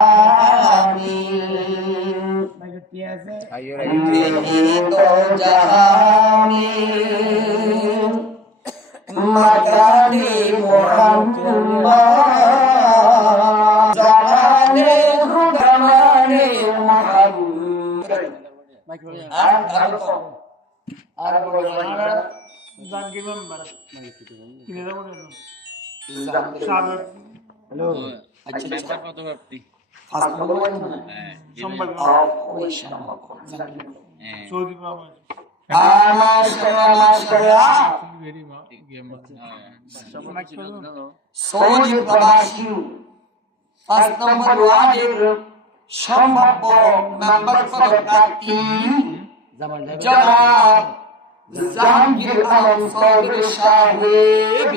आमीन तो जहानीन मकानी मोहम्मद जमाने हुक्माने मोहम्मद हेलो अच्छा कत ব্যাপ্তি ফাস্ট বলবেন না সম্ভব ওই সম্ভব সৌদি বাবা সৌদি প্রবাসী 5 নম্বর ওয়ার্ডের সম্ভাব্য মেম্বার পদপ্রার্থী জনাব জাহাঙ্গীর আলম চৌধুরী সাহেব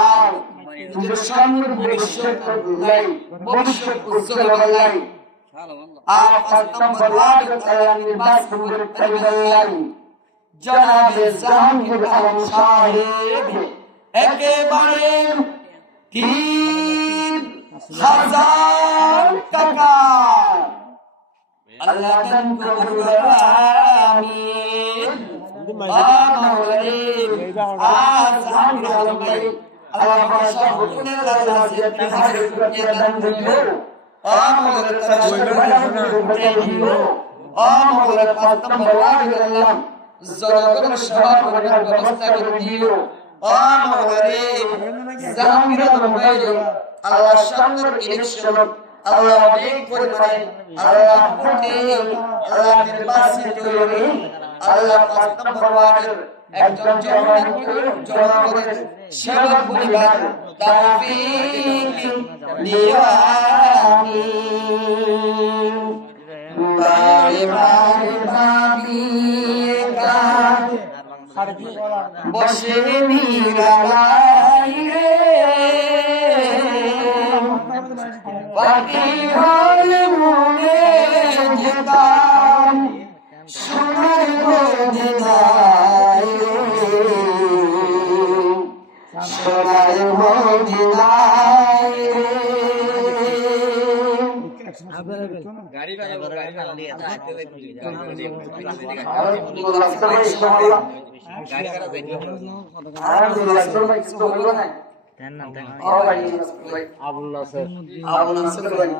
আর সামনের ভবিষ্যৎ উজ্জ্বল করলেন আর 5 নম্বর ওয়ার্ড নির্বাচন করলেন জনাব জাহাঙ্গীর আলম সাহেব একেবারে 3000 টাকা আল্লাহ দান করুন আমিন জাহাঙ্গীর আলম ভাই আল্লাহ পাশা হুকুমের আল্লাহ জিয়াত হারে সুকিয়া দান দিও আমাদের তারা সুবহানাহু দিও আমাদের 5 নম্বর ওয়ার্ড আল্লাহ জনগণের সেবা করার ব্যবস্থা করে দিও আমাদের জাহাঙ্গীর আলম ভাই আল্লাহ সামনের ইলেকশন আল্লাহ অনেক পরিমাণে আল্লাহ ভোটে আল্লাহ নির্বাচিত করে আল্লাহ 5 নম্বর ওয়ার্ডের একজন জনগণের সেবা করিবার তৌফিক দিও আমিন বারে বারে ভাবি কাজ বসে নিরালাই রে বাকি হলে মনে যেতাম সোনার মদিনায় সোনার মদিনায় গাড়ি বানাবো গাড়ি নিয়ে যাইতে আবুল নাসর ভাই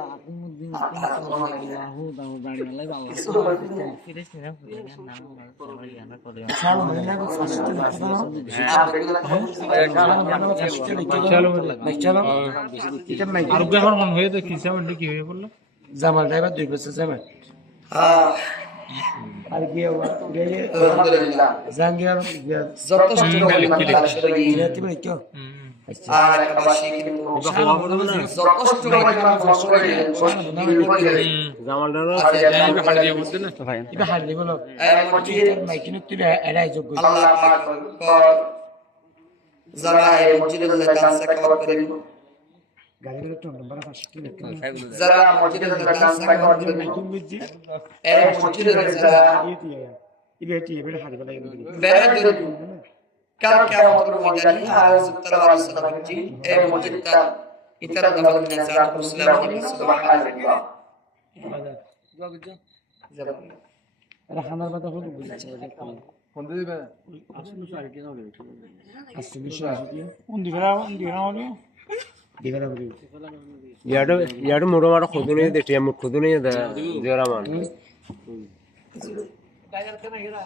জামাল ড্রাইভার 2 বছর জামাল আর কি আলহামদুলিল্লাহ জাঙ্গিয়ার যথেষ্ট আর বাসী কিন্তু যথেষ্ট জামাল ড্রাইভার হাড় দিয়ে বলতে না ভাই এটা হাড় দিয়ে বলো মসজিদ মাইকিনে তুই এলাই যোগ্য আল্লাহ পাক যারা এই মসজিদের গান সাকাওয়াত করেন গাড়ির তো নাম্বার আছে যারা মসজিদের গান সাকাওয়াত করেন এই মসজিদের যারা ইবেটি এবারে হাড় বলা বেরে কাল কিয়ামতের ময়দানে আয়াত তালাওয়াত সালামজি এই মসজিদটা ইতারা দাবল নাজাত মুসলিম সুবহানাল্লাহ রাহমার বাতা হলো বুঝছে কোন দিবে আসলে সারি কি হবে আসলে সারি কোন দিবে হলো দিবেরা বলি ইয়াড় মোড় মারা খোদনে দেটি আমি খোদনে দে জেরামান টাইগার কেন হেরা